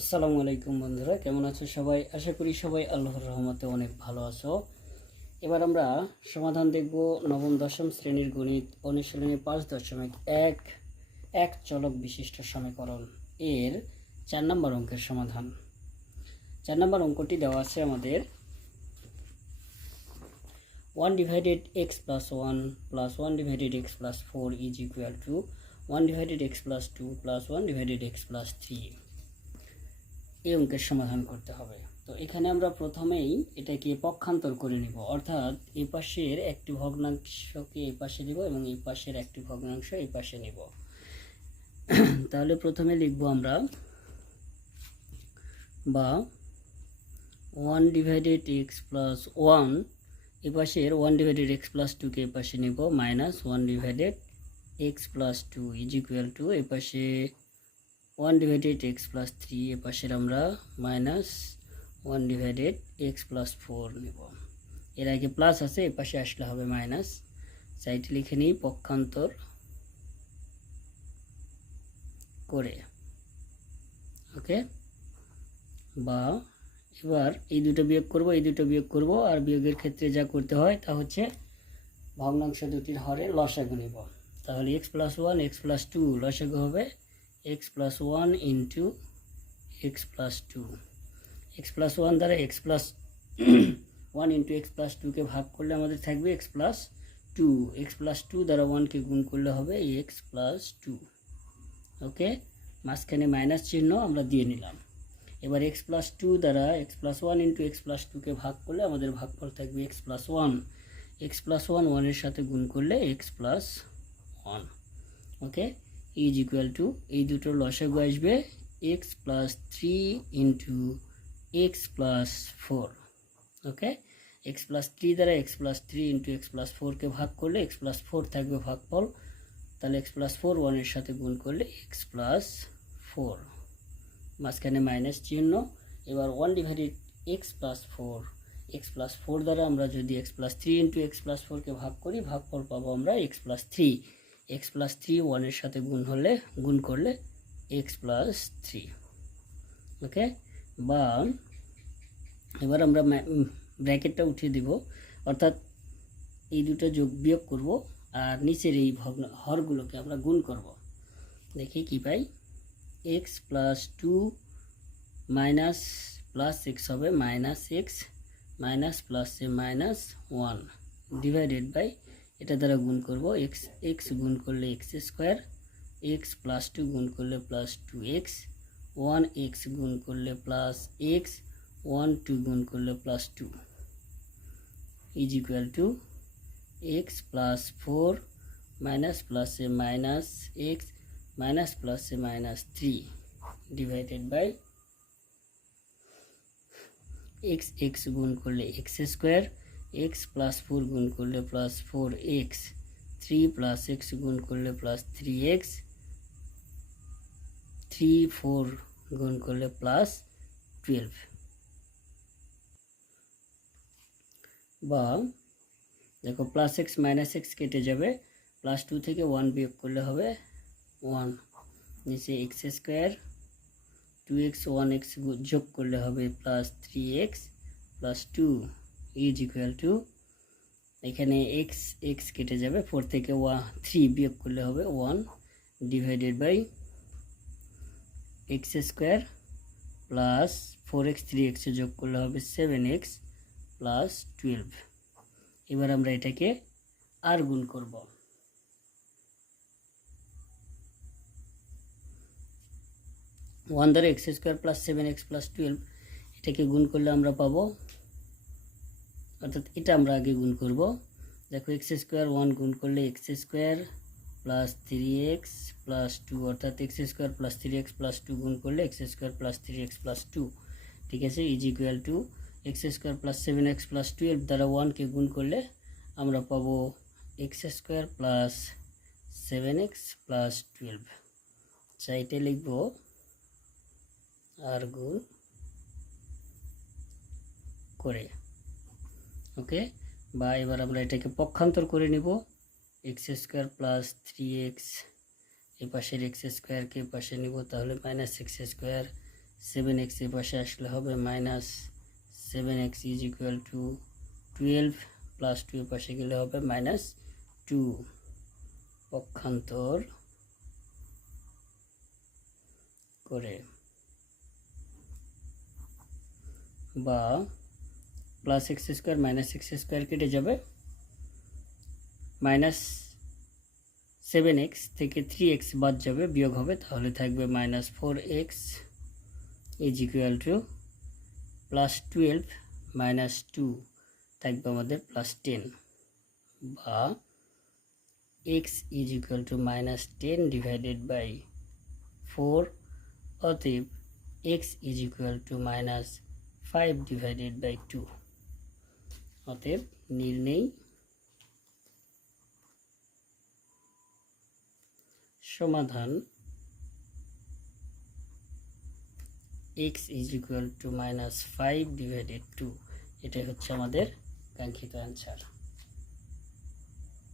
আসসালামু আলাইকুম বন্ধুরা, কেমন আছো সবাই? আশা করি সবাই আল্লাহর রহমতে অনেক ভালো আছো। এবার আমরা সমাধান দেখব নবম, দশম শ্রেণির গণিত অনুশীলনী পাঁচ দশমিক এক এক চলক বিশিষ্ট সমীকরণ। এর চার নম্বর অঙ্কের সমাধান। চার নম্বর অঙ্কটি দেওয়া আছে আমাদের one divided x plus one plus one divided x plus four is equal to one divided x plus two plus one divided x plus three এই অঙ্কের সমাধান করতে হবে। তো এখানে আমরা প্রথমেই এটাকে পক্ষান্তর করে নিব। অর্থাৎ এই পাশের একটি ভগ্নাংশকে এই পাশে নিব এবং এই পাশের একটি ভগ্নাংশ এই পাশে নিব। তাহলে প্রথমে লিখব আমরা বা one divided x plus one, এ পাশের ওয়ান ডিভাইডেড এক্স প্লাস টুকে এ পাশে নিব, minus one divided x plus two is equal to, এ পাশে one divided x plus three এ পাশের আমরা minus one divided x plus four নেব। এর আগে প্লাস আছে, এ পাশে আসলে হবে মাইনাস সাইডে লিখে নিই পক্ষান্তর করে। ওকে বা এবার এই দুটো বিয়োগ করব, এই দুটো বিয়োগ করব, আর বিয়োগের ক্ষেত্রে যা করতে হয় তা হচ্ছে ভগ্নাংশ দুটির হরে লসাগু নিব। তাহলে x plus one x plus two লসাগু হবে x plus one into x plus two x plus one দ্বারা x plus one into x plus টুকে ভাগ করলে আমাদের থাকবে x plus two x plus two দ্বারা ওয়ানকে গুণ করলে হবে এক্স প্লাস টু ওকে মাঝখানে মাইনাস চিহ্ন আমরা দিয়ে নিলাম এবার এক্স প্লাস টু দ্বারা x plus one into x plus টুকে ভাগ করলে আমাদের ভাগফল থাকবে x plus one x plus one ওয়ানের সাথে গুণ করলে x plus one okay is equal to এই দুটোর লসাগু আসবে x plus three into x plus four okay x plus three দ্বারা x plus three into x plus ফোরকে ভাগ করলে এক্স প্লাস ফোর থাকবে ভাগফল তাহলে এক্স প্লাস ফোর ওয়ানের সাথে গুণ করলে এক্স প্লাস ফোর মাঝখানে মাইনাস চিহ্ন এবার one divided x plus four x plus four দ্বারা আমরা যদি x plus three into x plus ফোরকে ভাগ করি ভাগফল পাবো আমরা x plus three x plus three ওয়ানের সাথে গুণ হলে, গুণ করলে এক্স প্লাস থ্রি ওকে বা এবার আমরা ব্র্যাকেটটা উঠিয়ে দিব, অর্থাৎ এই দুটো যোগ বিয়োগ করব আর নিচের এই ভগ্ন, হরগুলোকে আমরা গুণ করব। দেখি কি পাই? X plus two minus plus x হবে মাইনাস এক্স মাইনাস প্লাসে মাইনাস ওয়ান ডিভাইডেড বাই এটা দ্বারা গুণ করব এক্স এক্স গুণ করলে x square x plus two গুণ করলে plus two x one x গুণ করলে প্লাস এক্স ওয়ান টু গুণ করলে plus two is equal to x plus four minus প্লাসে মাইনাস এক্স মাইনাস প্লাসে minus three divided by x x গুণ করলে x square x plus four গুণ করলে plus four x three plus x গুণ করলে plus three x three four গুণ করলে প্লাস টুয়েলভ বা দেখো প্লাস এক্স মাইনাস এক্স কেটে যাবে প্লাস টু থেকে ওয়ান বিয়োগ করলে হবে ওয়ান নিচে x square two x one x যোগ করলে হবে plus three x plus two is equal to এখানে এক্স এক্স কেটে যাবে ফোর থেকে ওয়া থ্রি বিয়োগ করলে হবে one divided by x square plus four x three এক্সে যোগ করলে হবে সেভেন এক্স প্লাস টুয়েলভ এবার আমরা এটাকে আর গুণ করব। ওয়ান দ্বারা x square plus seven x plus twelve এটাকে গুণ করলে আমরা পাবো অর্থাৎ এটা আমরা আগে গুণ করব। দেখো এক্স স্কোয়ার ওয়ান গুণ করলে x square plus three x plus two অর্থাৎ x square plus three x plus two গুণ করলে x square plus three x plus two ঠিক আছে? Is equal to x square plus seven x plus twelve দ্বারা ওয়ানকে গুণ করলে আমরা পাবো x square plus seven x plus twelve চাইতে লিখব। আর গুণ করে। ওকে? বা এবার আমরা এটাকে পক্ষান্তর করে নিব। X square plus three x এ পাশের এক্স স্কোয়ারকে এ পাশে নিব, তাহলে মাইনাস এক্স স্কোয়ার সেভেন এক্সের পাশে আসলে হবে minus seven x is equal to twelve plus two এর পাশে গেলে হবে মাইনাস টু পক্ষান্তর করে। বা plus x square minus x square কেটে যাবে। মাইনাস সেভেন এক্স থেকে থ্রি এক্স বাদ যাবে, বিয়োগ হবে, তাহলে থাকবে minus four x is equal to plus twelve minus two থাকবে আমাদের প্লাস টেন বা x is equal to minus ten divided by four অতএব x is equal to minus five divided by two অতএব নির্ণয় সমাধান। X is equal to minus five divided two এটাই হচ্ছে আমাদের কাঙ্ক্ষিত অ্যান্সার